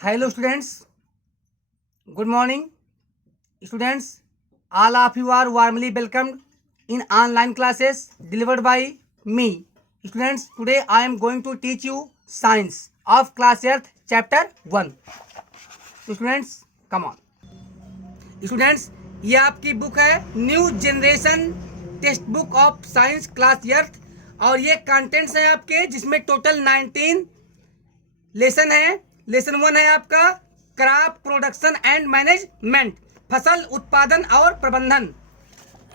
Hello students, good morning. Students, all of you are warmly welcomed in online classes delivered by me. Students, today I am going to teach you Science of Class 8th Chapter 1. So students, come on. Students, ये आपकी book है new generation text book of science class 8th और ये contents हैं आपके जिसमें total 19 lesson है। Lesson 1 है आपका क्रॉप प्रोडक्शन एंड मैनेजमेंट, फसल उत्पादन और प्रबंधन।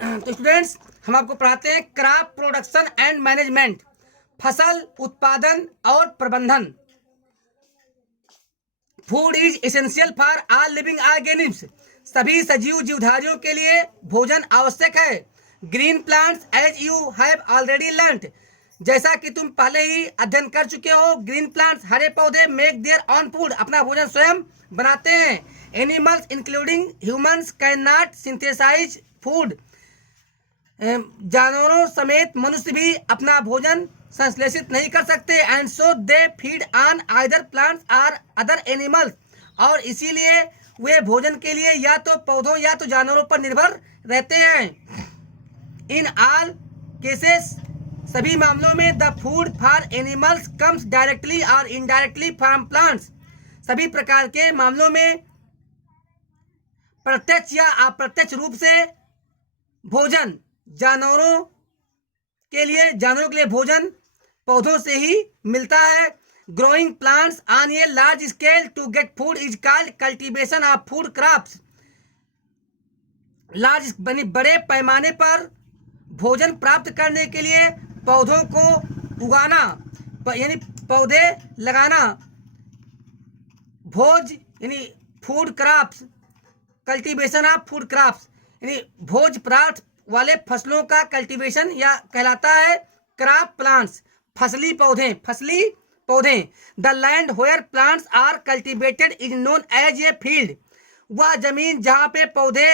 तो स्टूडेंट्स, हम आपको पढ़ाते हैं क्रॉप प्रोडक्शन एंड मैनेजमेंट, फसल उत्पादन और प्रबंधन। Food is essential for all living organisms, सभी सजीव जीवधारियों के लिए भोजन आवश्यक है। Green plants as you have already learned, जैसा कि तुम पहले ही अध्ययन कर चुके हो, ग्रीन प्लांट्स हरे पौधे मेक देयर ऑन फूड, अपना भोजन स्वयं बनाते हैं। Animals including humans can not synthesize food, जानवरों समेत मनुष्य भी अपना भोजन संश्लेषित नहीं कर सकते। And so they feed on either plants और अदर एनिमल्स, और इसीलिए वे भोजन के लिए या तो पौधों या तो जानवरों पर निर्भर रहते हैं। इन ऑल केसेस, सभी मामलों में the food for animals comes directly और इनडायरेक्टली फ्रॉम प्लांट्स, सभी प्रकार के मामलों में प्रत्यक्ष या अप्रत्यक्ष रूप से भोजन जानवरों के लिए भोजन पौधों से ही मिलता है। Growing plants on a large scale to get food is called cultivation of food crops, large बड़े पैमाने पर भोजन प्राप्त करने के लिए पौधों को उगाना यानी पौधे लगाना, भोज यानी food crops, cultivation of food crops यानी भोज पदार्थ वाले फसलों का कल्टीवेशन या कहलाता है क्रॉप प्लांट्स, फसली पौधे। The land where plants are cultivated is known as a field, वह जमीन जहाँ पे पौधे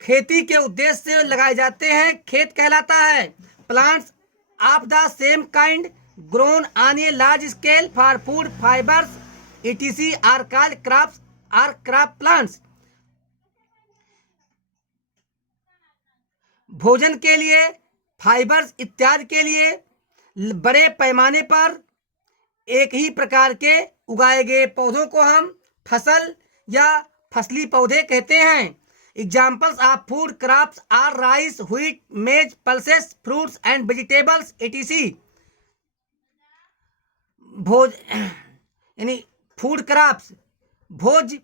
खेती के उद्देश्य से लगाए जाते हैं खेत कहलाता है। Plants of the same kind grown on a large scale for food fibres etc are called crops or crop plants, भोजन के लिए, फाइबर्स इत्यादि के लिए बड़े पैमाने पर एक ही प्रकार के उगाए गए पौधों को हम फसल या फसली पौधे कहते हैं। Examples of food crops are rice, wheat, maize, pulses, fruits and vegetables etc। भोज यानी फूड क्रॉप्स भोज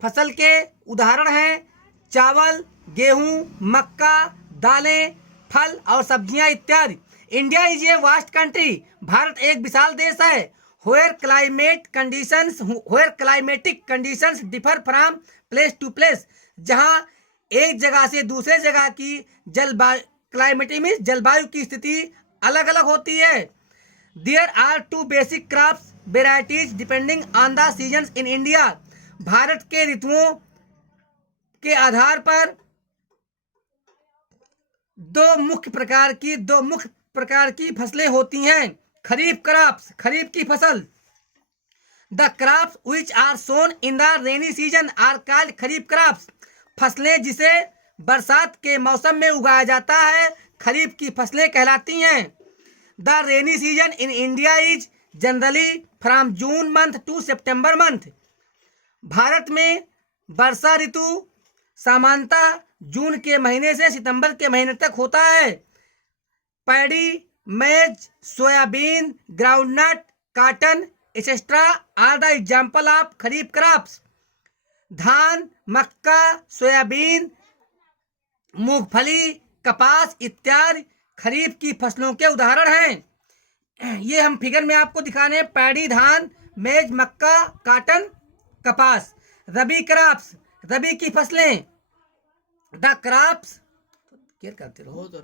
फसल के उदाहरण हैं चावल, गेहूं, मक्का, दालें, फल और सब्जियां इत्यादि। India is a vast country, Bharat एक विशाल देश है। Where climatic conditions differ from place to place, जहां एक जगह से दूसरे जगह की जलवायु की स्थिति अलग अलग होती है। There are 2 basic crops varieties depending on the seasons in India, Bharat के ऋतुओं के आधार पर दो मुख्य प्रकार की फसलें होती हैं। खरीफ क्रॉप्स, खरीफ की फसल। The crops which are sown in the rainy season are called kharif crops, फसलें जिसे बरसात के मौसम में उगाया जाता है खरीफ की फसलें कहलाती हैं। The rainy season in India is generally from June month to September month, Bharat में वर्षा ऋतु सामान्यतः जून के महीने से सितंबर के महीने तक होता है। Paddy, maize, soybean, groundnut, cotton etcetera are the example of kharif crops. धान, मक्का, सोयाबीन, मूंगफली, कपास इत्यादि खरीफ की फसलों के उदाहरण हैं। ये हम फिगर में आपको दिखा रहे हैं, पैडी, धान, मेज, मक्का, कॉटन, कपास। रबी क्रॉप्स, रबी की फसलें। द क्रॉप्स केयर करते रहो तो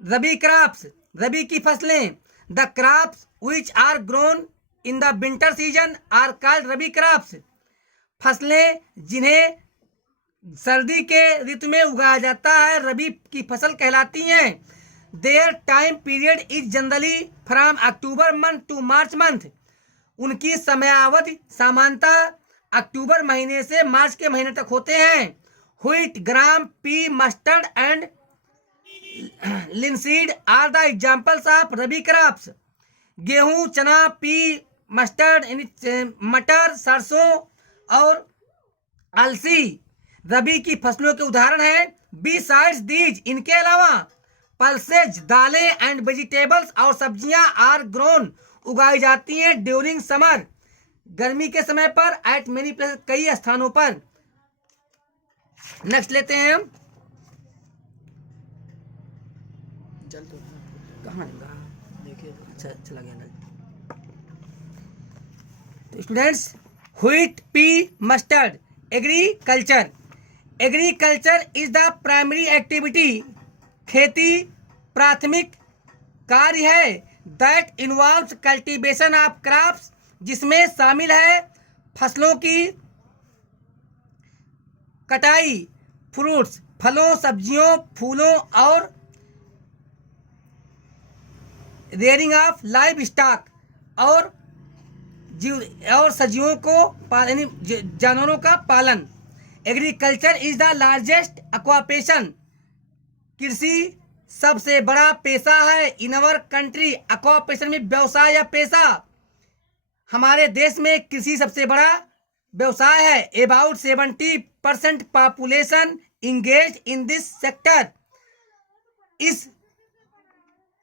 रबी क्रॉप्स, रबी की फसलें। The crops which are grown in the winter season are called rabi crops, फसलें जिन्हें सर्दी के ऋतु में उगाया जाता है रबी की फसल कहलाती हैं। Their time period is generally from October month to March month, उनकी समयावधि सामान्यतः अक्टूबर महीने से मार्च के महीने तक होते हैं। Wheat, gram, pea, mustard and linseed are the examples of rabi crops. गेहूं, चना, पी, मस्टर्ड, मटर, सरसों और अलसी रबी की फसलों के उदाहरण हैं। बिसाइड्स दीज, इनके अलावा पल्सेज, दालें एंड वेजिटेबल्स और सब्जियां आर ग्रोन, उगाई जाती हैं ड्यूरिंग समर, गर्मी के समय पर, एट मेनी प्लेसेस, कई स्थानों पर। नेक्स्ट लेते हैं हम, कहाँ देखिए, अच्छा चला गया ना। तो students, wheat, P, mustard, agriculture. Agriculture is the primary activity, खेती प्राथमिक कार्य है, that involves cultivation of crops, जिसमें शामिल है फसलों की कटाई, फ्रूट्स, फलों, सब्जियों, फूलों और रेयरिंग ऑफ लाइव स्टॉक और सजीवों को जानवरों का पालन। Agriculture is the largest occupation, कृषि सबसे बड़ा पेशा है इन अवर कंट्री। ऑक्यूपेशन में व्यवसाय या पेशा, हमारे देश में कृषि सबसे बड़ा व्यवसाय है। About 70% population engage in this sector.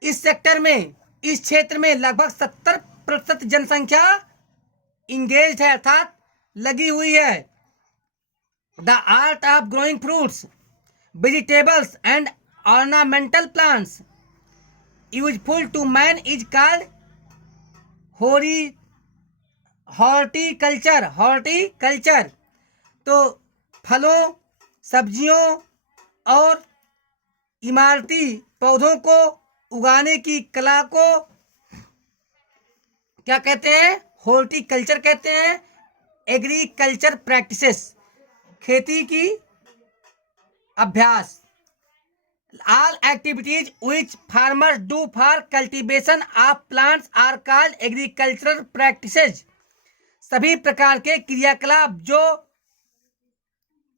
इस सेक्टर में, इस क्षेत्र में लगभग 70% जनसंख्या इंगेज है, अर्थात लगी हुई है। The art of growing fruits, vegetables and ornamental plants useful to man is called horticulture. Horticulture तो फलों, सब्जियों और इमारती पौधों को उगाने की कला को क्या कहते हैं? हॉर्टिकल्चर कहते हैं। एग्रीकल्चर प्रैक्टिसेस, खेती की अभ्यास। All activities which farmers do for cultivation of plants are called agricultural practices. सभी प्रकार के क्रियाकलाप जो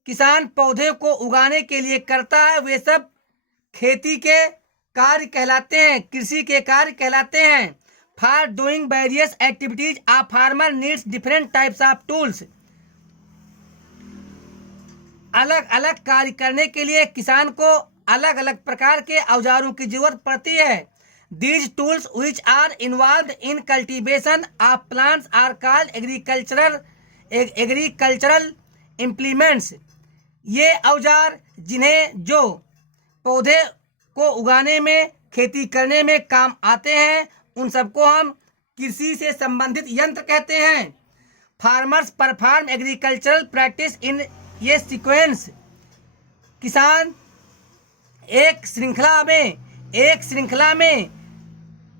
किसान पौधे को उगाने के लिए करता है वे सब खेती के कार्य कहलाते हैं, कृषि के कार्य कहलाते हैं। For doing various activities, a farmer needs different types of tools. अलग अलग कार्य करने के लिए किसान को अलग अलग प्रकार के औजारों की जरूरत पड़ती है। These tools which are involved in cultivation of plants are called agricultural implements. ये औजार जिन्हें जो पौधे को उगाने में, खेती करने में काम आते हैं, उन सबको हम कृषि से संबंधित यंत्र कहते हैं। Farmers perform agricultural practice in ये सीक्वेंस। किसान एक श्रृंखला में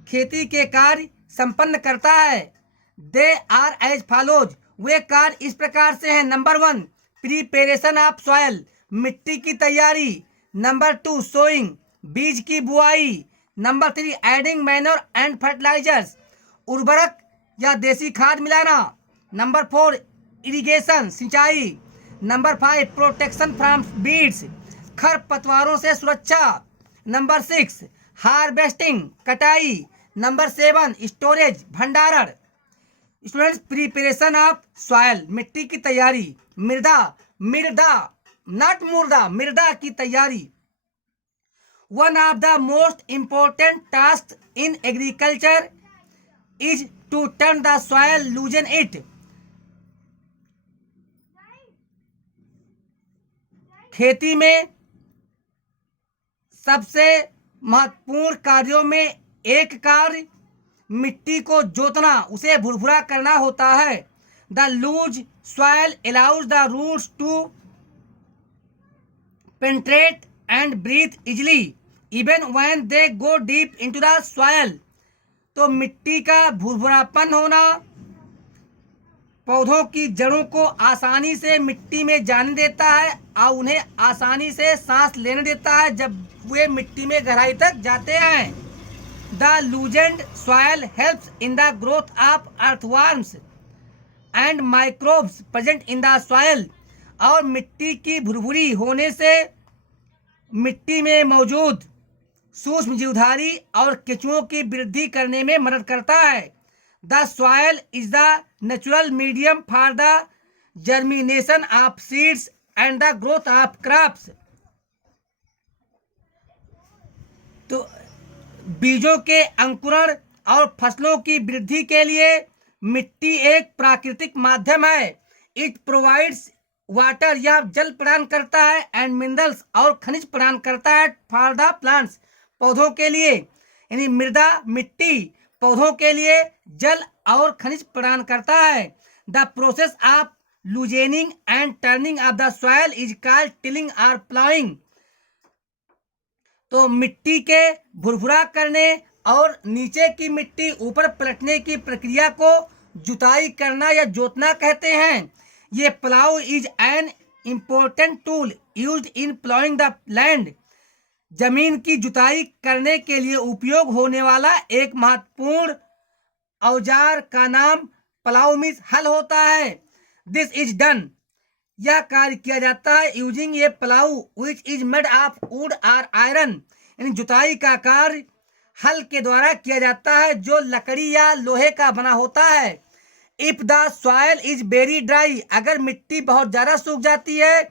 खेती के कार्य संपन्न करता है। दे आर एज फॉलोज, वे कार्य इस प्रकार से हैं। नंबर 1, प्रिपरेशन ऑफ सॉयल, मिट्टी की तैयारी। नंबर 2, सोइंग, बीज की बुआई। Number 3, adding manure and fertilisers, उर्वरक या देसी खाद मिलाना। नंबर 4, इरिगेशन, सिंचाई। नंबर 5, प्रोटेक्शन फ्रॉम बीड्स, खरपतवारों से सुरक्षा। नंबर 6, हार्वेस्टिंग, कटाई। नंबर 7, स्टोरेज, भंडारण। स्टूडेंट्स, प्रिपरेशन ऑफ सॉयल, मिट्टी की तैयारी। मृदा की तैयारी। One of the most important task in agriculture is to turn the soil, loosen it. खेती में सबसे महत्वपूर्ण कार्यों में एक कार्य मिट्टी को जोतना, उसे भुरभुरा करना होता है। The loose soil allows the roots to penetrate and breathe easily even when they go deep into the soil. तो मिट्टी का भुरभुरापन होना पौधों की जड़ों को आसानी से मिट्टी में जाने देता है और उन्हें आसानी से सांस लेने देता है जब वे मिट्टी में गहराई तक जाते हैं। The loosened soil helps in the growth of earthworms and microbes present in the soil. और मिट्टी की भुरभुरी होने से मिट्टी में मौजूद सूक्ष्म जीवधारी और केंचुओं की वृद्धि करने में मदद करता है। The soil is the natural medium for the germination of seeds and the growth of crops. तो बीजों के अंकुरण और फसलों की वृद्धि के लिए मिट्टी एक प्राकृतिक माध्यम है। इट प्रोवाइड्स वाटर, यह जल प्रदान करता है, एंड मिनरल्स और खनिज प्रदान करता है फॉर द प्लांट्स, पौधों के लिए। यानी मृदा मिट्टी पौधों के लिए जल और खनिज प्रदान करता है। The process of loosening and turning of the soil is called tilling और प्लाइंग। तो मिट्टी के भुरभुरा करने और नीचे की मिट्टी ऊपर पलटने की प्रक्रिया को जुताई करना या जोतना कहते हैं। ये plough is an important tool used in प्लाइंग the land. जमीन की जुताई करने के लिए उपयोग होने वाला एक महत्वपूर्ण औजार का नाम प्लाउ मीन्स हल होता है। दिस इज डन, यह कार्य किया जाता है using A plough which is made of would और आयरन। यानी जुताई का कार्य हल के द्वारा किया जाता है जो लकड़ी या लोहे का बना होता है। If the soil is very dry, अगर मिट्टी बहुत ज़्यादा सूख जाती है,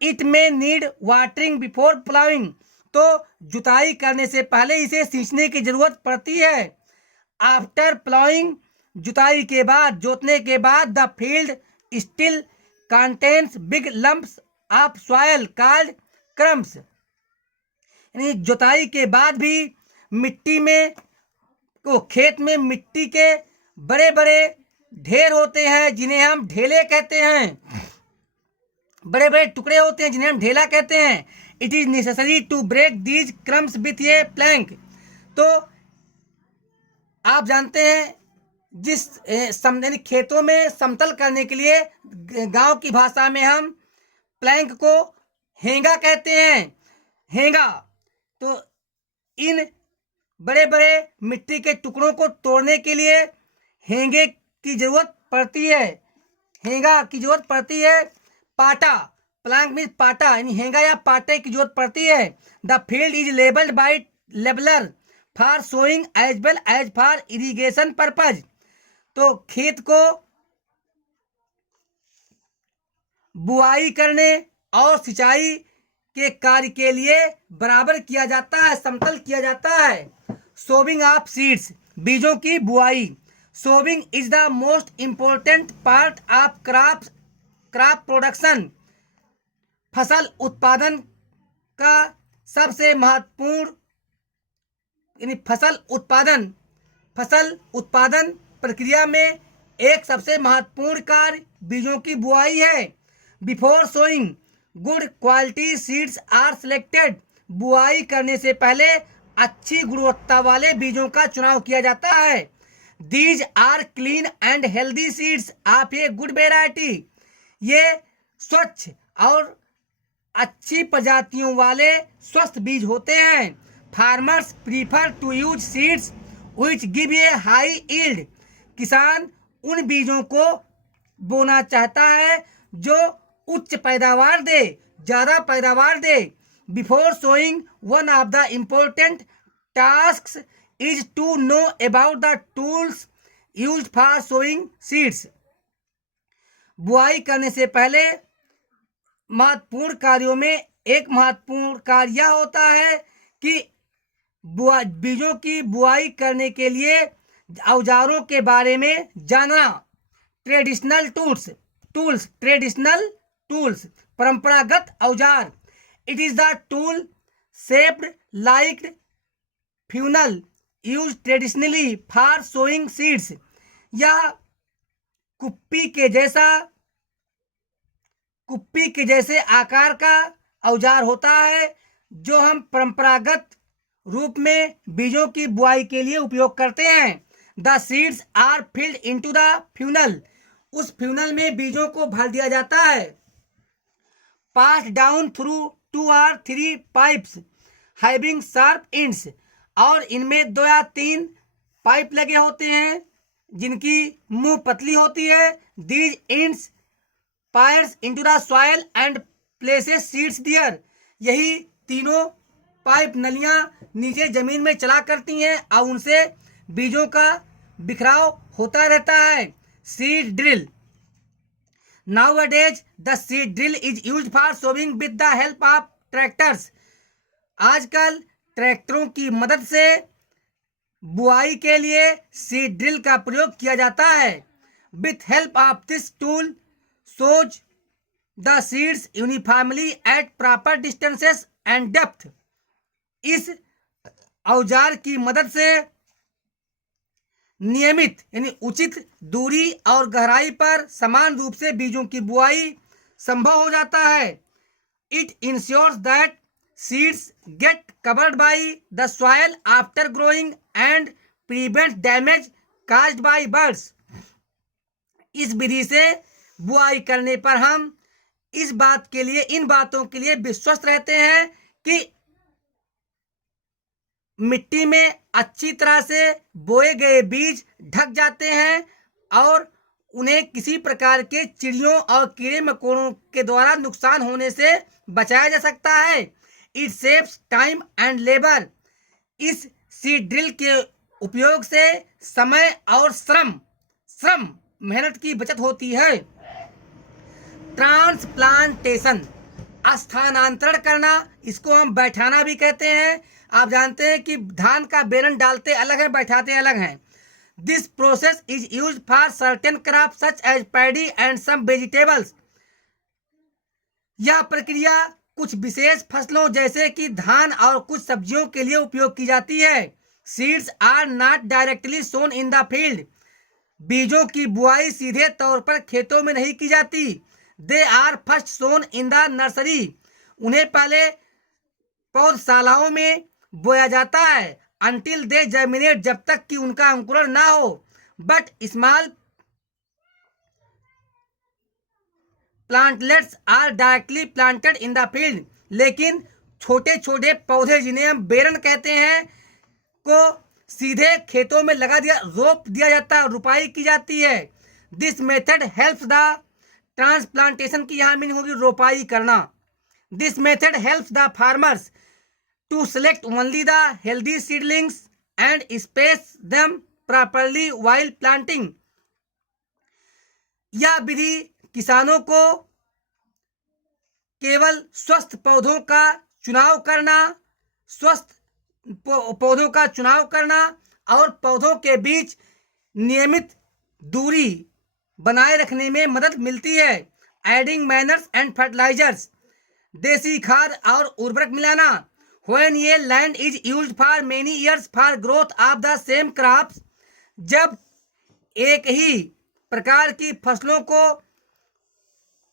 इट में नीड वाटरिंग बिफोर प्लाइंग, तो जुताई करने से पहले इसे सींचने की जरूरत पड़ती है। आफ्टर प्लाइंग, जुताई के बाद, जोतने के बाद, the field still contains big lumps of soil called crumbs. यानी जुताई के बाद भी मिट्टी में को खेत में मिट्टी के बड़े बड़े ढेर होते हैं जिन्हें हम ढेले कहते हैं। बड़े बड़े टुकड़े होते हैं जिन्हें हम ढेला कहते हैं। It is necessary to break these crumbs with a plank. तो आप जानते हैं जिस यानी खेतों में समतल करने के लिए गांव की भाषा में हम प्लैंक को हेंगा कहते हैं। हेंगा, तो इन बड़े बड़े मिट्टी के टुकड़ों को तोड़ने के लिए हेंगे की जरूरत पड़ती है। हेंगा की जरूरत पड़ती है। पाटा, प्लैंक मीन्स पाटा, यानी हेंगा या पाटे की जरूरत पड़ती है। The field is levelled by लेबलर for sowing as well as for irrigation purpose. तो खेत को बुआई करने और सिंचाई के कार्य के लिए बराबर किया जाता है, समतल किया जाता है। सोविंग ऑफ सीड्स, बीजों की बुआई। Sowing is the most important part of crop production. फसल उत्पादन का सबसे महत्वपूर्ण, यानी फसल उत्पादन प्रक्रिया में एक सबसे महत्वपूर्ण कार्य बीजों की बुआई है। Before sowing good quality seeds are selected. बुआई करने से पहले अच्छी गुणवत्ता वाले बीजों का चुनाव किया जाता है। These are clean and healthy seeds of a good variety. ये स्वच्छ और अच्छी प्रजातियों वाले स्वस्थ बीज होते हैं। Farmers prefer to use seeds which give a high yield. किसान उन बीजों को बोना चाहता है जो उच्च पैदावार दे, ज़्यादा पैदावार दे। Before sowing one of the important tasks is to know about the tools used for sowing seeds. बुआई करने से पहले महत्वपूर्ण कार्यों में एक महत्वपूर्ण कार्य यह होता है कि बीजों की बुआई करने के लिए औजारों के बारे में जानना। ट्रेडिशनल टूल्स, परंपरागत औजार। It is the tool shaped like funnel use traditionally for sowing seeds. यह कुप्पी के जैसे आकार का औजार होता है जो हम परंपरागत रूप में बीजों की बुआई के लिए उपयोग करते हैं। The seeds are filled into the funnel. उस फ्यूनल में बीजों को भर दिया जाता है। Pass down through 2 or 3 pipes having sharp ends. और इनमें 2 या 3 पाइप लगे होते हैं जिनकी मुंह पतली होती है। These ends pierce into the soil and places seeds there. यही तीनों पाइप नलियां नीचे जमीन में चला करती हैं और उनसे बीजों का बिखराव होता रहता है। Seed drill. Nowadays, the seed drill is used for sowing with the help of tractors. आजकल ट्रैक्टरों की मदद से बुआई के लिए सीड ड्रिल का प्रयोग किया जाता है। With help of this tool, sows the seeds uniformly at proper distances and depth. इस औजार की मदद से नियमित यानी उचित दूरी और गहराई पर समान रूप से बीजों की बुआई संभव हो जाता है। It ensures that seeds get covered by the soil after growing and prevent damage caused by birds. इस विधि से बुआई करने पर हम इन बातों के लिए विश्वस्त रहते हैं कि मिट्टी में अच्छी तरह से बोए गए बीज ढक जाते हैं और उन्हें किसी प्रकार के चिड़ियों और कीड़े मकोड़ों के द्वारा नुकसान होने से बचाया जा सकता है। It saves time and labour. इस सीड ड्रिल के उपयोग से समय और श्रम मेहनत की बचत होती है। ट्रांसप्लांटेशन, स्थानांतरण करना, इसको हम बैठाना भी कहते हैं। आप जानते हैं कि धान का बेरन डालते अलग है, बैठाते अलग हैं। This process is used for certain crop such as paddy and some vegetables. यह प्रक्रिया कुछ विशेष फसलों जैसे कि धान और कुछ सब्जियों के लिए उपयोग की जाती है। Seeds are not directly sown in the field. बीजों की बुआई सीधे तौर पर खेतों में नहीं की जाती। They are first sown in the nursery. उन्हें पहले पौधशालाओं में बोया जाता है। अंटिल दे जर्मिनेट, जब तक कि उनका अंकुरण ना हो। But small plantlets are directly planted in the field. लेकिन छोटे छोटे पौधे जिन्हें हम बेरन कहते हैं को सीधे खेतों में रोप दिया जाता है, रुपाई की जाती है। This method helps the transplantation की यहाँ मीनिंग होगी रोपाई करना। This method helps the farmers to select only the healthy seedlings and space them properly while planting. यह विधि किसानों को केवल स्वस्थ पौधों का चुनाव करना और पौधों के बीच नियमित दूरी बनाए रखने में मदद मिलती है। एडिंग मैनर्स एंड फर्टिलाइजर्स, देसी खाद और उर्वरक मिलाना। When a land is used for many years for growth of the same crops, जब एक ही प्रकार की फसलों को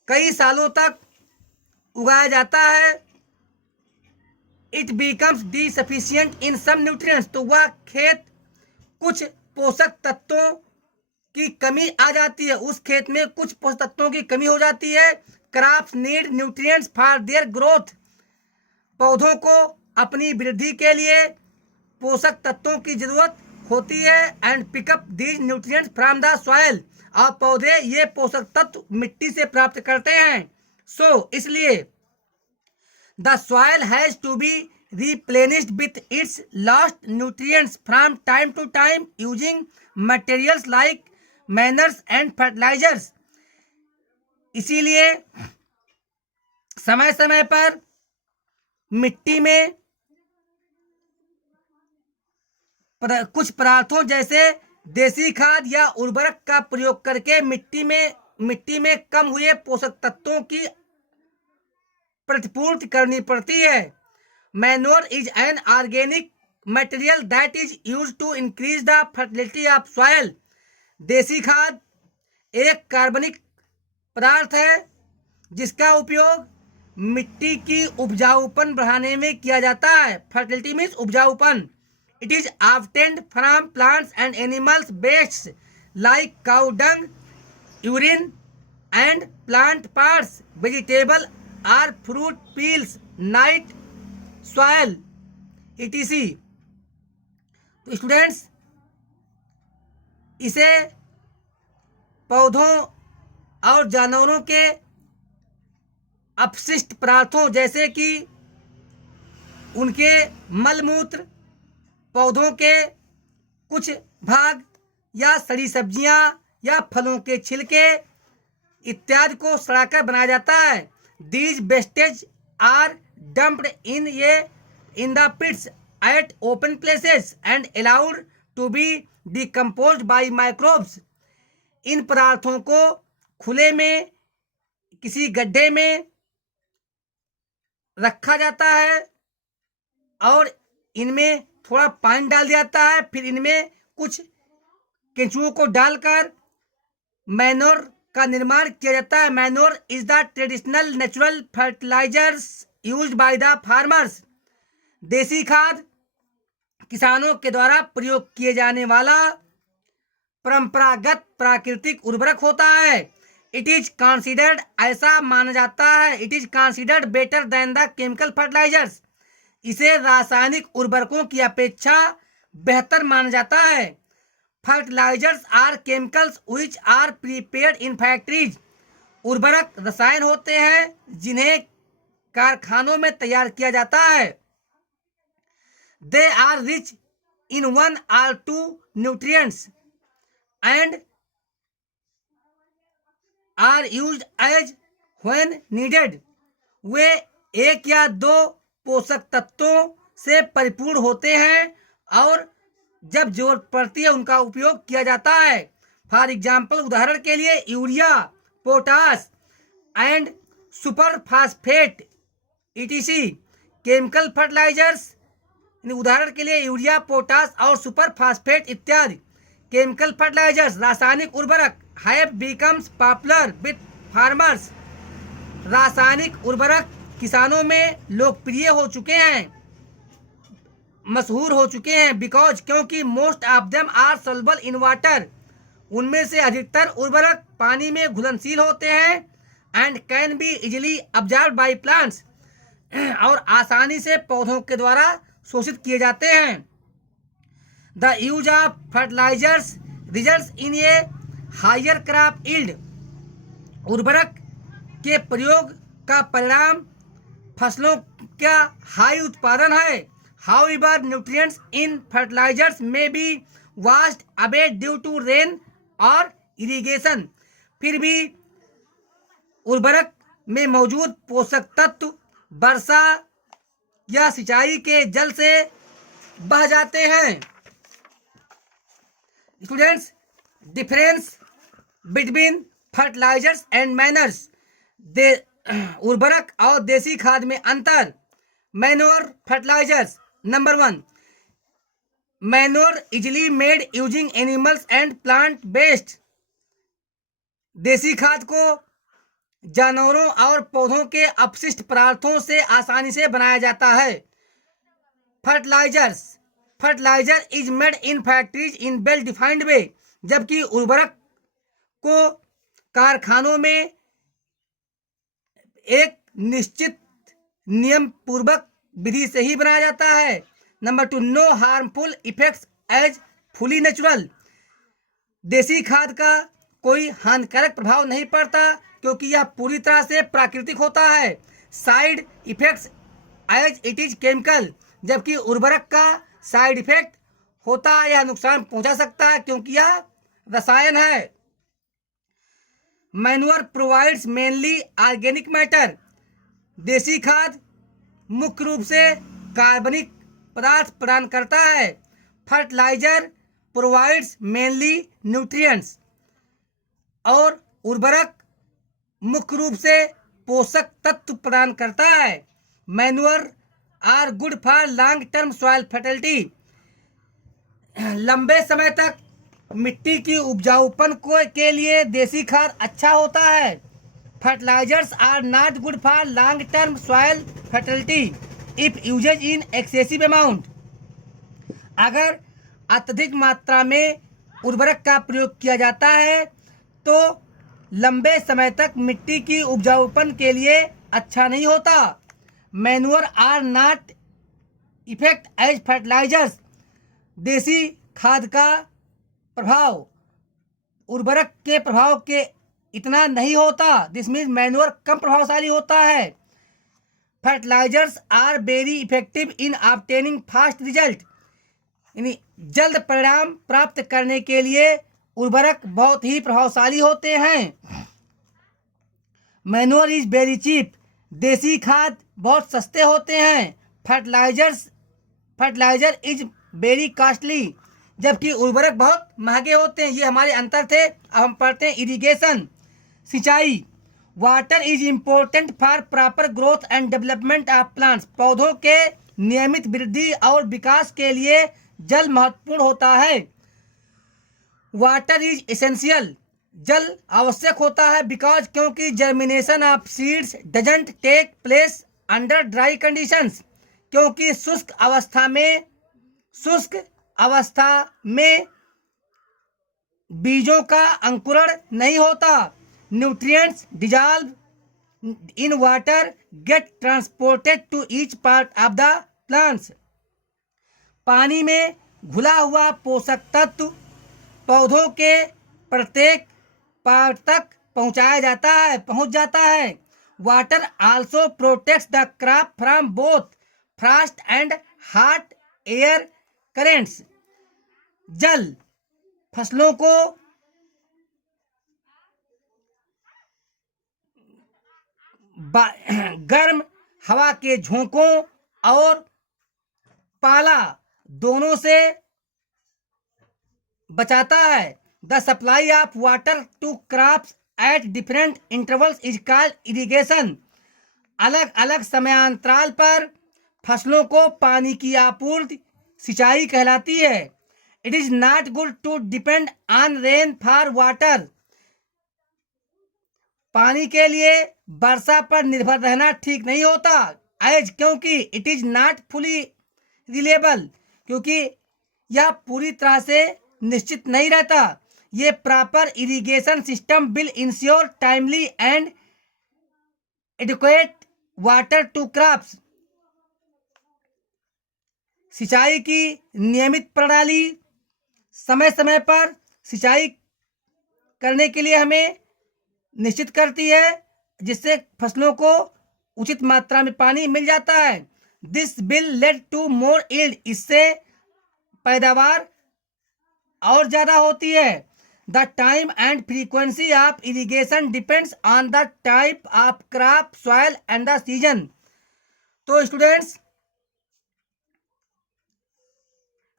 कई सालों तक उगाया जाता है, it becomes deficient in some nutrients, तो वह खेत कुछ पोषक तत्वों की कमी आ जाती है, उस खेत में कुछ पोषक तत्वों की कमी हो जाती है। Crops need nutrients for their growth, पौधों को अपनी वृद्धि के लिए पोषक तत्वों की जरूरत होती है। And pickup these nutrients from the soil, और पौधे ये पोषक तत्व मिट्टी से प्राप्त करते हैं। इसलिए the soil has to be replenished with its lost nutrients from time to time using materials like manures and fertilizers। इसीलिए समय समय पर मिट्टी में कुछ पदार्थों जैसे देसी खाद या उर्वरक का प्रयोग करके मिट्टी में कम हुए पोषक तत्वों की प्रतिपूर्ति करनी पड़ती है। Manure is an organic material that is used to increase the fertility of soil. देसी खाद एक कार्बनिक पदार्थ है जिसका उपयोग मिट्टी की उपजाऊपन बढ़ाने में किया जाता है। फर्टिलिटी मीन्स उपजाऊपन। It is obtained from plants and animals waste like cow dung, urine and plant parts, vegetable और fruit peels, night soil etc। तो स्टूडेंट्स, इसे पौधों और जानवरों के अपशिष्ट पदार्थों जैसे कि उनके मलमूत्र, पौधों के कुछ भाग या सड़ी सब्जियां या फलों के छिलके इत्यादि को सड़ाकर बनाया जाता है। These wastage are dumped in the pits at open places and allowed to be decomposed by microbes. इन पदार्थों को खुले में किसी गड्ढे में रखा जाता है और इनमें थोड़ा पानी डाल दिया जाता है, फिर इनमें कुछ केंचुओं को डालकर मैनोर का निर्माण किया जाता है। Manure is the traditional natural fertilizers used by the farmers. देसी खाद किसानों के द्वारा प्रयोग किए जाने वाला परंपरागत प्राकृतिक उर्वरक होता है। इट इज कंसीडर्ड, ऐसा माना जाता है, it is considered better than the chemical fertilisers. इसे रासायनिक उर्वरकों की अपेक्षा बेहतर माना जाता है। Fertilisers are chemicals which are prepared in factories. उर्वरक रसायन होते हैं जिन्हें कारखानों में तैयार किया जाता है। They are rich in one or two nutrients and are used as when needed. वे एक या दो पोषक तत्वों से परिपूर्ण होते हैं और जब जरूरत पड़ती है उनका उपयोग किया जाता है। फॉर एग्जाम्पल, उदाहरण के लिए urea, potash and super phosphate etc. Chemical fertilisers, उदाहरण के लिए यूरिया, पोटास और सुपर फास्फेट इत्यादि। केमिकल फर्टिलाइजर्स, रासायनिक उर्वरक, have becomes popular with farmers. रासायनिक उर्वरक किसानों में लोकप्रिय हो चुके हैं, मशहूर हो चुके हैं। बिकॉज, क्योंकि most of them are soluble in water. उनमें से अधिकतर उर्वरक पानी में घुलनशील होते हैं। And can be easily absorb by plants, और आसानी से पौधों के द्वारा शोषित किए जाते हैं। The use of fertilisers results in a higher crop yield. उर्वरक के प्रयोग का परिणाम फसलों का हाई उत्पादन है। However, nutrients in fertilisers may be washed away due to rain और इरिगेशन। फिर भी उर्वरक में मौजूद पोषक तत्व वर्षा या सिंचाई के जल से बह जाते हैं। Students, difference between fertilisers and manures. उर्वरक और देसी खाद में अंतर। Manure fertilisers. Number 1, manure easily made using animals and plant based. देसी खाद को जानवरों और पौधों के अपशिष्ट पदार्थों से आसानी से बनाया जाता है। Fertilizer is made in factories in well defined way. जबकि उर्वरक को कारखानों में एक निश्चित नियम पूर्वक विधि से ही बनाया जाता है। Number 2, no harmful effects as fully natural. देसी खाद का कोई हानिकारक प्रभाव नहीं पड़ता क्योंकि यह पूरी तरह से प्राकृतिक होता है। Side effects as it is chemical. जबकि उर्वरक का साइड इफेक्ट होता है, यह नुकसान पहुंचा सकता है क्योंकि यह रसायन है। Manure provides mainly organic matter. देसी खाद मुख्य रूप से कार्बनिक पदार्थ प्रदान करता है। Fertiliser provides mainly nutrients. और उर्वरक मुख्य रूप से पोषक तत्व प्रदान करता है। Manure are good for long term soil fertility. लंबे समय तक मिट्टी की उपजाऊपन के लिए देसी खाद अच्छा होता है। Fertilisers are not good for long term soil fertility if usage in excessive amount. अगर अत्यधिक मात्रा में उर्वरक का प्रयोग किया जाता है तो लंबे समय तक मिट्टी की उपजाऊपन के लिए अच्छा नहीं होता। Manure are not effect as fertilisers. देसी खाद का प्रभाव उर्वरक के प्रभाव के इतना नहीं होता। दिस मीन्स मैन्योर कम प्रभावशाली होता है। Fertilisers are very effective in obtaining fast result, यानी जल्द परिणाम प्राप्त करने के लिए उर्वरक बहुत ही प्रभावशाली होते हैं। मैन्योर इज वेरी चीप, देसी खाद बहुत सस्ते होते हैं। फर्टिलाइजर इज वेरी कॉस्टली, जबकि उर्वरक बहुत महंगे होते हैं। ये हमारे अंतर थे। अब हम पढ़ते हैं इरिगेशन, सिंचाई। Water is important for proper growth and development of plants, पौधों के नियमित वृद्धि और विकास के लिए जल महत्वपूर्ण होता है। वाटर इज एसेंशियल, जल आवश्यक होता है। बिकॉज, क्योंकि germination of seeds doesn't take place under dry conditions, क्योंकि शुष्क अवस्था में बीजों का अंकुरण नहीं होता। Nutrients dissolve in water get transported to each part of the plants, पानी में घुला हुआ पोषक तत्व पौधों के प्रत्येक पार्ट तक पहुंच जाता है। Water also protects the crop from both Frost and hot air currents, जल फसलों को गर्म हवा के झोंकों और पाला दोनों से बचाता है। The supply of water to crops at different intervals is called irrigation, अलग अलग समयांतराल पर फसलों को पानी की आपूर्ति सिंचाई कहलाती है। It is not good to depend on rain for water, पानी के लिए वर्षा पर निर्भर रहना ठीक नहीं होता। एज, क्योंकि it is not fully reliable, क्योंकि यह पूरी तरह से निश्चित नहीं रहता। ये proper irrigation system will ensure timely and adequate water to crops, सिंचाई की नियमित प्रणाली समय समय पर सिंचाई करने के लिए हमें निश्चित करती है, जिससे फसलों को उचित मात्रा में पानी मिल जाता है। This will lead to more yield, इससे पैदावार और ज़्यादा होती है। The time and frequency of irrigation depends on the type of crop, soil and the season. तो स्टूडेंट्स,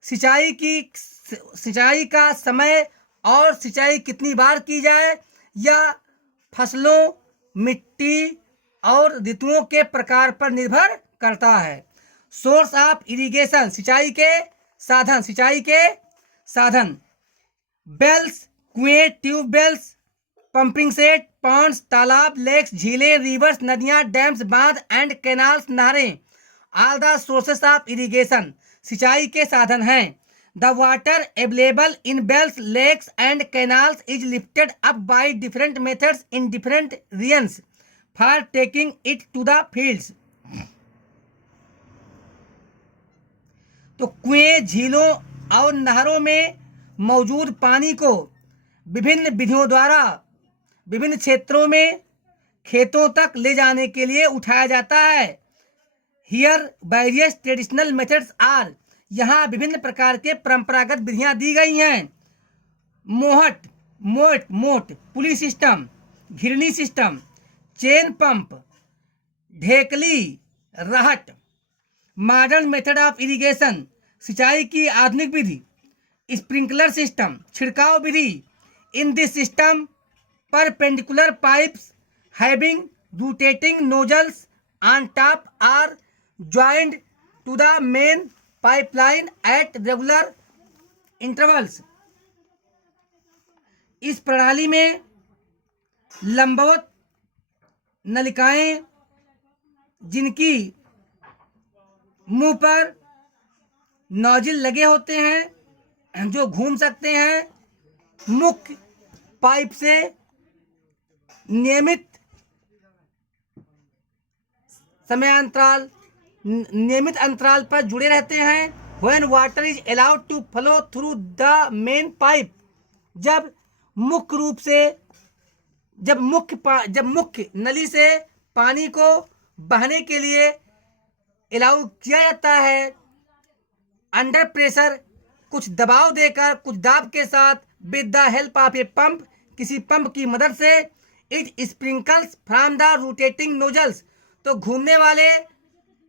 सिंचाई का समय और सिंचाई कितनी बार की जाए यह फसलों, मिट्टी और ऋतुओं के प्रकार पर निर्भर करता है। सोर्स ऑफ इरिगेशन, सिंचाई के साधन बेल्स, कुएं, ट्यूबवेल्स, पंपिंग सेट, पॉन्ड्स, तालाब, लेक्स, झीलें, रिवर्स, नदियां, डैम्स, बांध एंड कैनाल्स, नहरें, all the sources of irrigation सिंचाई के साधन हैं। The water available in wells, lakes and canals is lifted up by different methods in different regions for taking it to the fields. तो कुएं, झीलों और नहरों में मौजूद पानी को विभिन्न विधियों द्वारा विभिन्न क्षेत्रों में खेतों तक ले जाने के लिए उठाया जाता है। Here various traditional methods are, यहाँ विभिन्न प्रकार के परंपरागत विधियां दी गई हैं। मोट पुली सिस्टम, घिरनी सिस्टम, चेन पंप, ढेकली, रहट। मॉडर्न मेथड ऑफ इरिगेशन, सिंचाई की आधुनिक विधि, स्प्रिंकलर सिस्टम, छिड़काव विधि। In this system perpendicular pipes having rotating nozzles on top are joined to the main pipeline at regular intervals. इस प्रणाली में लंबवत नलिकाएं, जिनकी मुंह पर नोजल लगे होते हैं, जो घूम सकते हैं, मुख्य पाइप से नियमित अंतराल पर जुड़े रहते हैं when water is allowed to flow through the main pipe, जब मुख्य रूप से जब मुख्य नली से पानी को बहने के लिए अलाउ किया जाता है, अंडर प्रेशर, कुछ दबाव देकर, कुछ दाब के साथ, with the help of a pump, किसी पंप की मदद से, it sprinkles from the rotating nozzles, तो घूमने वाले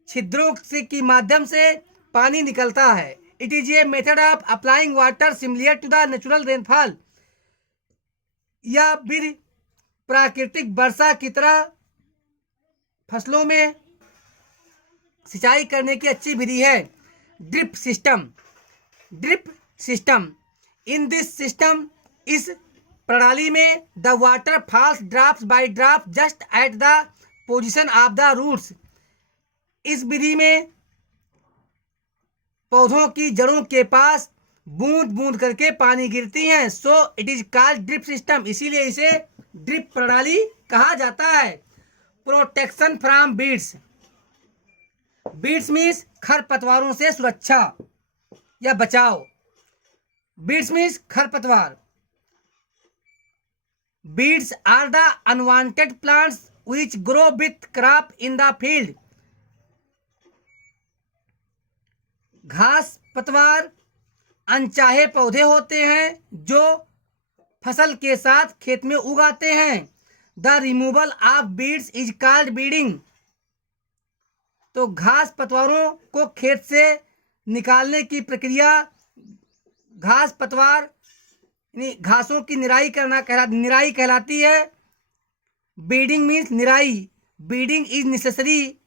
छिद्रों से की माध्यम से पानी निकलता है। It is a method of applying water similar to the natural rainfall, या फिर प्राकृतिक वर्षा की तरह फसलों में सिंचाई करने की अच्छी विधि है। Drip system in this system, इस प्रणाली में the water falls drops by drop just at the position of the roots, इस विधि में पौधों की जड़ों के पास बूंद बूंद करके पानी गिरती हैं। So it is called drip system, इसीलिए इसे ड्रिप प्रणाली कहा जाता है। Protection from weeds, weeds means खरपतवारों से सुरक्षा या बचाव। बीड्स मीन्स खरपतवार। Weeds are the unwanted plants which grow with crop in the field, घास पतवार अनचाहे पौधे होते हैं जो फसल के साथ खेत में उगाते हैं। The removal of weeds is called weeding, तो घास पतवारों को खेत से निकालने की प्रक्रिया घास पतवार यानी घासों की निराई कहलाती है। बीडिंग मीन्स निराई। बीडिंग इज नेसेसरी,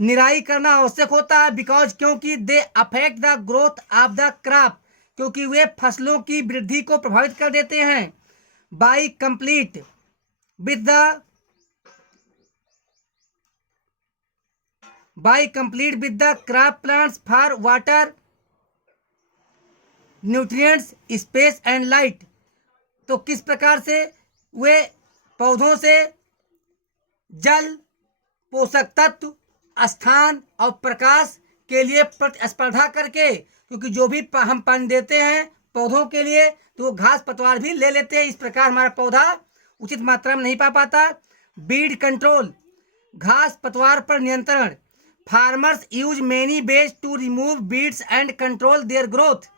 निराई करना आवश्यक होता है। बिकॉज, क्योंकि they affect the growth of the crop, क्योंकि वे फसलों की वृद्धि को प्रभावित कर देते हैं। By complete with the crop plants for water, nutrients, space and light, तो किस प्रकार से वे पौधों से जल, पोषक तत्व, स्थान और प्रकाश के लिए प्रतिस्पर्धा करके, क्योंकि जो भी हम पानी देते हैं पौधों के लिए तो वो घास पतवार भी ले लेते हैं। इस प्रकार हमारा पौधा उचित मात्रा में नहीं पा पाता। बीड कंट्रोल, घास पतवार पर नियंत्रण। Farmers use many ways to remove weeds and control their growth,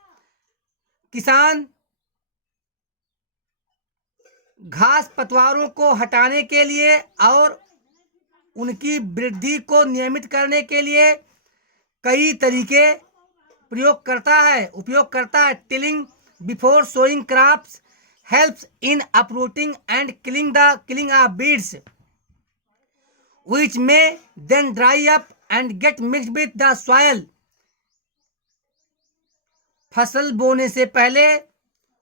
किसान घास पतवारों को हटाने के लिए और उनकी वृद्धि को नियमित करने के लिए कई तरीके उपयोग करता है। Tilling before sowing crops helps in uprooting and killing of weeds which may then dry up and get mixed with the soil, फसल बोने से पहले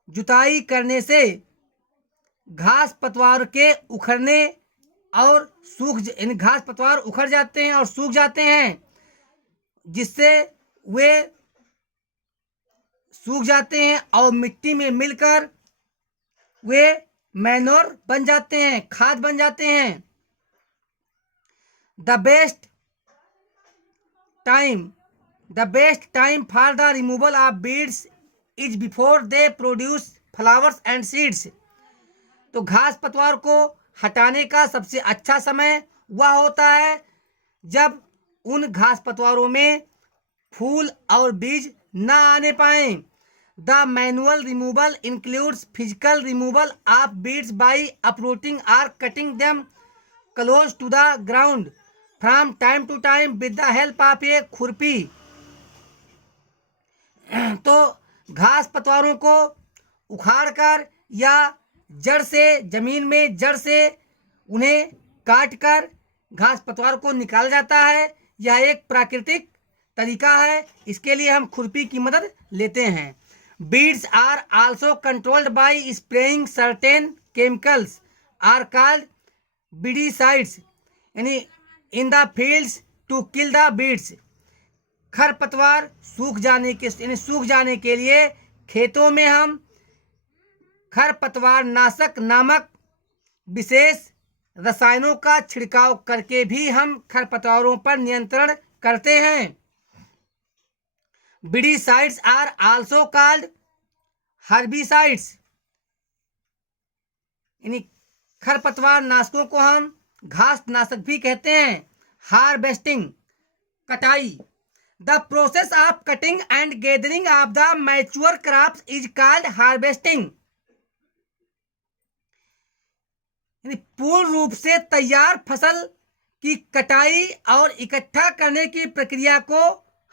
जुताई करने से घास पतवार के उखड़ने और घास पतवार उखड़ जाते हैं और सूख जाते हैं, जिससे वे सूख जाते हैं और मिट्टी में मिलकर वे मैन्योर बन जाते हैं, खाद बन जाते हैं। The best time for the removal of weeds is before they produce flowers and seeds, तो घास पतवार को हटाने का सबसे अच्छा समय वह होता है जब उन घास पतवारों में फूल और बीज न आने पाएं। The manual removal includes physical removal of weeds by uprooting और cutting them close to the ground from time to time with the help of a khurpi, तो घास पतवारों को उखाड़कर या जमीन में जड़ से उन्हें काटकर घास पतवार को निकाला जाता है। यह एक प्राकृतिक तरीका है, इसके लिए हम खुरपी की मदद लेते हैं। Weeds are also controlled by spraying certain chemicals are called weedicides यानी in the fields to kill the weeds, खरपतवार सूख जाने के लिए खेतों में हम खरपतवार नाशक नामक विशेष रसायनों का छिड़काव करके भी हम खरपतवारों पर नियंत्रण करते हैं। Weedicides are also called herbicides. यानी खरपतवार नाशकों को हम घास नाशक भी कहते हैं. हार्वेस्टिंग, कटाई. The process of cutting and gathering of the mature crops is called harvesting. यानी पूर्ण रूप से तैयार फसल की कटाई और इकट्ठा करने की प्रक्रिया को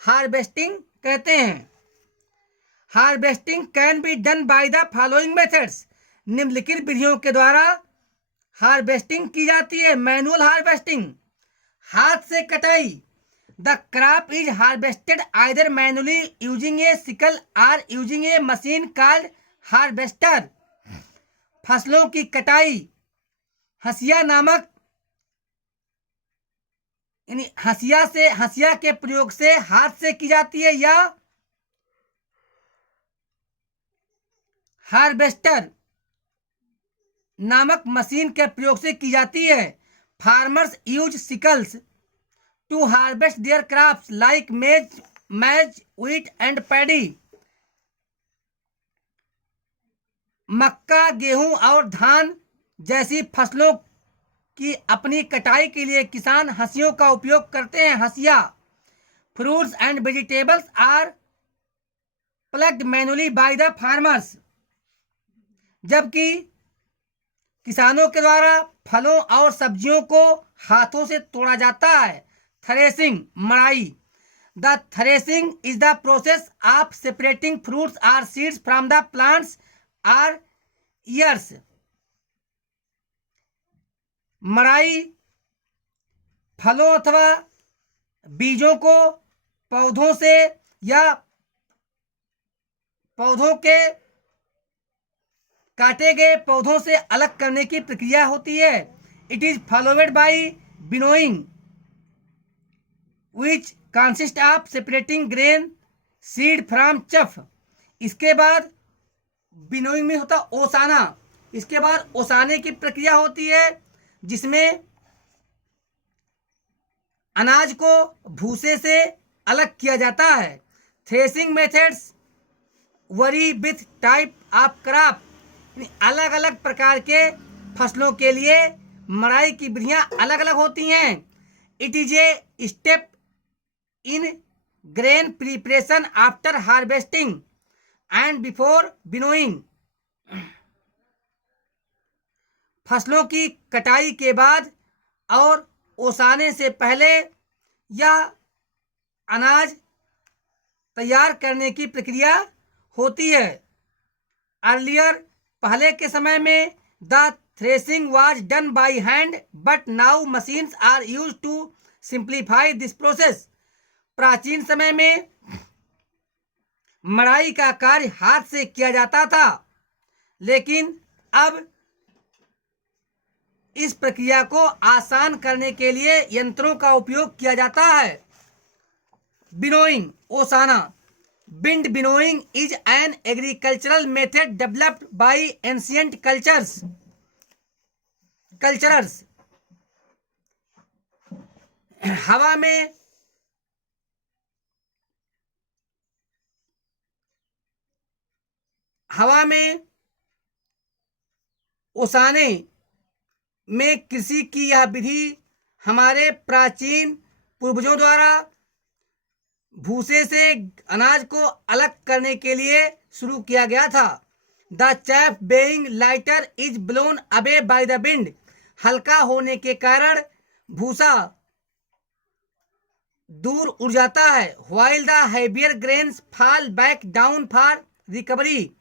हार्वेस्टिंग कहते हैं. Harvesting can be done by the following methods. निम्नलिखित विधियों के द्वारा हार्वेस्टिंग की जाती है. मैनुअल हार्वेस्टिंग, हाथ से कटाई. The crop is harvested either manually using a sickle और using a machine called harvester. फसलों की कटाई हंसिया नामक यानी हंसिया के प्रयोग से हाथ से की जाती है या हार्वेस्टर नामक मशीन के प्रयोग से की जाती है. Farmers use sickles to harvest their crops like maize, wheat and paddy. मक्का, गेहूं और धान जैसी फसलों की अपनी कटाई के लिए किसान हंसियों का उपयोग करते हैं. हंसिया. Fruits and vegetables are plucked manually by the farmers. जबकि किसानों के द्वारा फलों और सब्जियों को हाथों से तोड़ा जाता है. थ्रेसिंग, मड़ाई. The threshing is the process of separating fruits और सीड्स फ्रॉम द प्लांट्स और ईयर्स. मड़ाई फलों अथवा बीजों को पौधों से या पौधों के काटे गए पौधों से अलग करने की प्रक्रिया होती है. It is followed by winnowing which consist of separating grain seed from chaff. इसके बाद विनोइंग में होता ओसाना. इसके बाद ओसाने की प्रक्रिया होती है जिसमें अनाज को भूसे से अलग किया जाता है. Threshing methods worry with type of crop. अलग अलग प्रकार के फसलों के लिए मड़ाई की विधियां अलग अलग होती हैं. It is a step in grain preparation after harvesting and before winnowing. फसलों की कटाई के बाद और ओसाने से पहले यह अनाज तैयार करने की प्रक्रिया होती है. अर्लियर, पहले के समय में the threshing was done by hand but now machines are use to simplify this process. प्राचीन समय में मड़ाई का कार्य हाथ से किया जाता था, लेकिन अब इस प्रक्रिया को आसान करने के लिए यंत्रों का उपयोग किया जाता है. विनोइंग, ओसाना. Wind winnowing is an agricultural method developed by ancient cultures. हवा में ओसाने में कृषि की यह विधि हमारे प्राचीन पूर्वजों द्वारा भूसे से अनाज को अलग करने के लिए शुरू किया गया था. The chaff being lighter is blown away by the wind. हल्का होने के कारण भूसा दूर उड़ जाता है. While the heavier grains fall back down for recovery.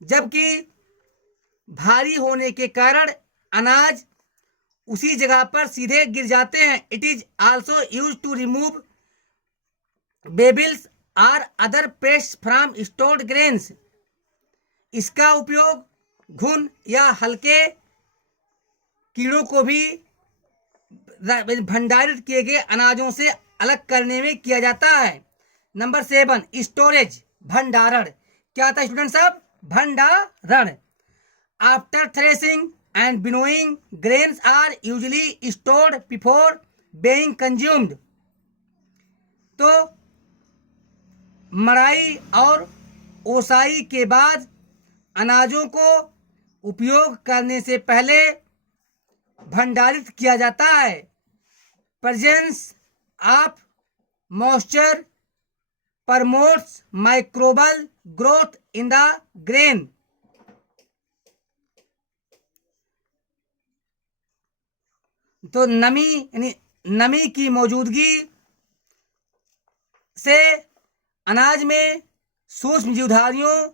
जबकि भारी होने के कारण अनाज उसी जगह पर सीधे गिर जाते हैं. It is also use to remove weevils और other pest from stored grains. इसका उपयोग घुन या हल्के कीड़ों को भी भंडारित किए गए अनाजों से अलग करने में किया जाता है. नंबर 7, स्टोरेज, भंडारण. क्या था स्टूडेंट साहब? भंडारण. After threshing and winnowing, grains are usually stored before being consumed. तो मड़ाई और ओसाई के बाद अनाजों को उपयोग करने से पहले भंडारित किया जाता है। Presence of moisture promotes microbial growth in the grain. तो नमी यानी नमी की मौजूदगी से अनाज में सूक्ष्म जीवधारियों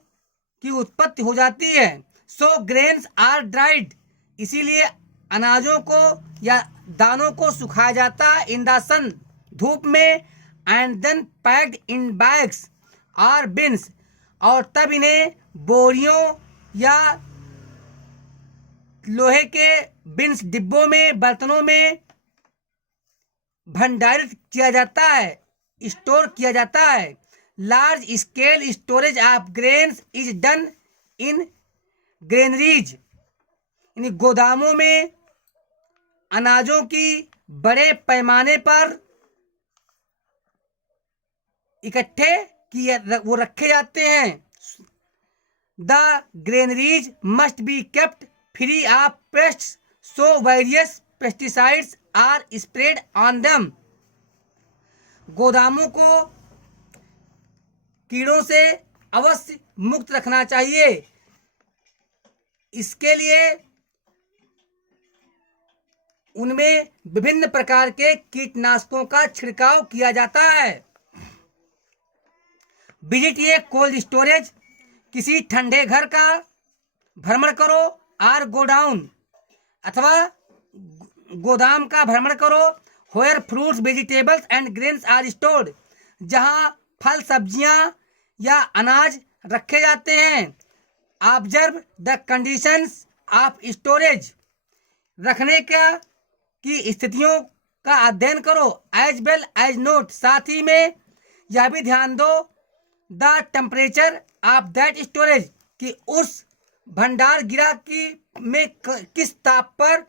की उत्पत्ति हो जाती है। सो ग्रेन्स आर ड्राइड, इसीलिए अनाजों को या दानों को सुखाया जाता है इन द सन, धूप में, and then packed in bags और बिन्स, और तब इन्हें बोरियों या लोहे के बिन्स डिब्बों में, बर्तनों में भंडारित किया जाता है, स्टोर किया जाता है। Large scale storage of grains is done in granaries, यानी गोदामों में अनाजों की बड़े पैमाने पर इकट्ठे किए वो रखे जाते हैं। The granaries must be kept free of pests, so various pesticides are spread on them. गोदामों को कीड़ों से अवश्य मुक्त रखना चाहिए। इसके लिए उनमें विभिन्न प्रकार के कीटनाशकों का छिड़काव किया जाता है। विजिट ए कोल्ड स्टोरेज, किसी ठंडे घर का भ्रमण करो, आर गोडाउन, अथवा गोदाम का भ्रमण करो, where fruits vegetables and grains are stored, जहां फल सब्जियां या अनाज रखे जाते हैं। Observe the conditions of storage, रखने का की स्थितियों का अध्ययन करो। एज वेल एज नोट, साथ ही में यह भी ध्यान दो, the temperature of that storage, कि उस भंडार गिरा की में किस ताप पर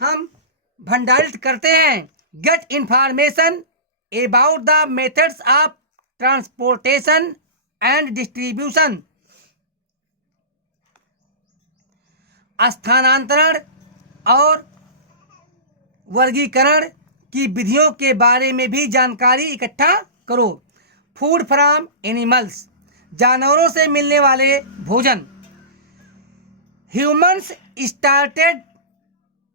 हम भंडारित करते हैं। Get information about the methods of transportation and distribution, स्थानांतरण और वर्गीकरण की विधियों के बारे में भी जानकारी इकट्ठा करो। फूड फ्रॉम एनिमल्स, जानवरों से मिलने वाले भोजन। Humans started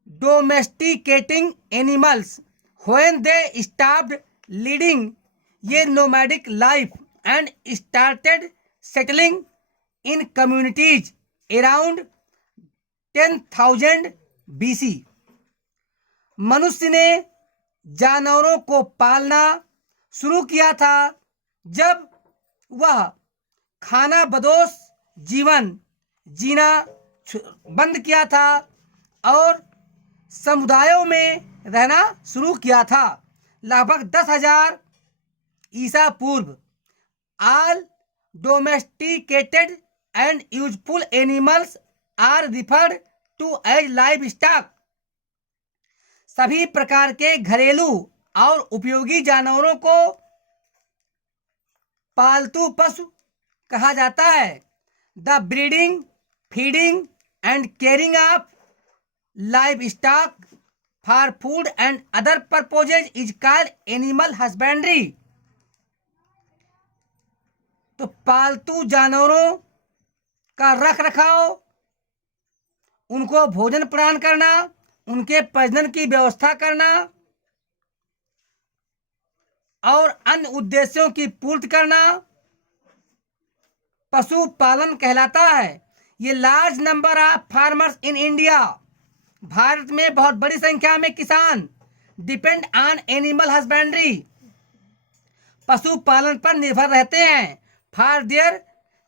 domesticating animals when they stopped leading a nomadic life and started settling in communities around 10,000 BC। मनुष्य ने जानवरों को पालना शुरू किया था जब वह खाना बदोश जीवन जीना बंद किया था और समुदायों में रहना शुरू किया था। लगभग 10,000 ईसा पूर्व all domesticated and useful animals are referred to as livestock, सभी प्रकार के घरेलू और उपयोगी जानवरों को पालतू पशु कहा जाता है। The breeding, feeding and caring of livestock for food and other purposes is called animal husbandry। तो पालतू जानवरों का रख रखाव, उनको भोजन प्रदान करना, उनके प्रजनन की व्यवस्था करना और अन्य उद्देश्यों की पूर्ति करना पशुपालन कहलाता है। ये large number of farmers in India, Bharat में बहुत बड़ी संख्या में किसान डिपेंड ऑन एनिमल हस्बेंड्री, पशुपालन पर निर्भर रहते हैं। फॉर देयर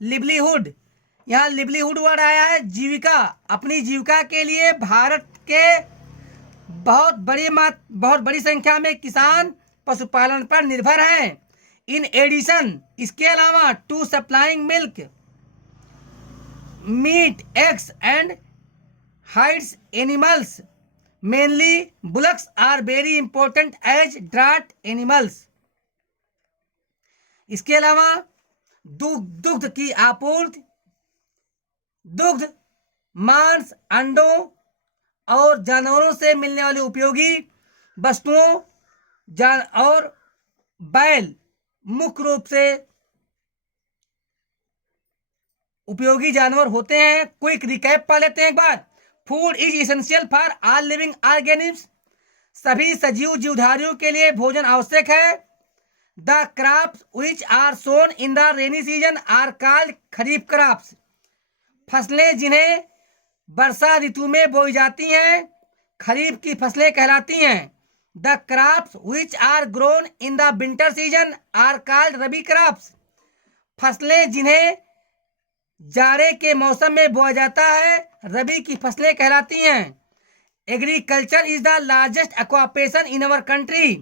लिवलीहुड, यहाँ लिवलीहुड वर्ड आया है, जीविका, अपनी जीविका के लिए भारत के बहुत बड़ी संख्या में किसान पशुपालन पर निर्भर हैं। इन एडिशन, इसके अलावा to supplying milk, meat, eggs and hides animals, mainly bullocks, are very important as draught animals। इसके अलावा दुग्ध की आपूर्ति, दुग्ध, मांस, अंडों और जानवरों से मिलने वाली उपयोगी वस्तुओं और बैल मुख्य रूप से उपयोगी जानवर होते हैं। क्विक रिकैप पढ़ लेते हैं एक बार। Food is essential for all living organisms. सभी सजीव जीवधारियों के लिए भोजन आवश्यक है। The crops which are sown in the rainy season are called kharif crops. फसलें जिन्हें वर्षा ऋतु में बोई जाती हैं खरीफ की फसलें कहलाती हैं। The crops which are grown in the winter season are called rabi crops. फसलें जिन्हें जाड़े के मौसम में बोया जाता है रबी की फसलें कहलाती हैं। Agriculture is the largest occupation in our country.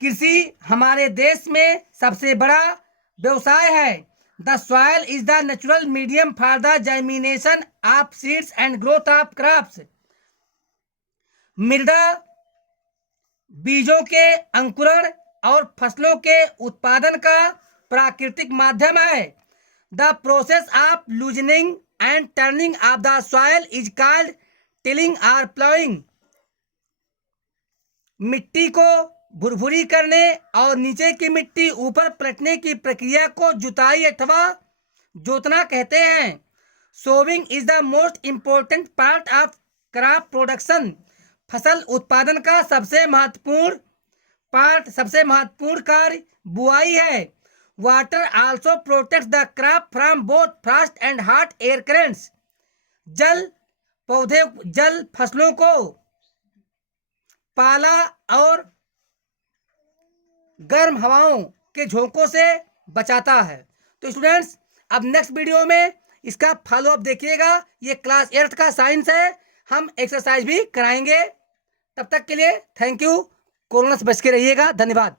कृषि हमारे देश में सबसे बड़ा व्यवसाय है। The soil is the natural medium for the germination of seeds and growth of crops. मृदा बीजों के अंकुरण और फसलों के उत्पादन का प्राकृतिक माध्यम है। The process of loosening and turning of the soil is called tilling और प्लाइंग। मिट्टी को भुरभुरी करने और नीचे की मिट्टी ऊपर पलटने की प्रक्रिया को जुताई अथवा जोतना कहते हैं। Sowing is the most important part of crop production. फसल उत्पादन का सबसे महत्वपूर्ण कार्य बुआई है। Water also protects the crop from both Frost and hot air currents. जल फसलों को पाला और गर्म हवाओं के झोंकों से बचाता है। तो स्टूडेंट्स अब नेक्स्ट वीडियो में इसका फॉलो अप देखिएगा। ये क्लास 8 का साइंस है, हम एक्सरसाइज भी कराएंगे। तब तक के लिए थैंक यू। कोरोना से बच के रहिएगा। धन्यवाद।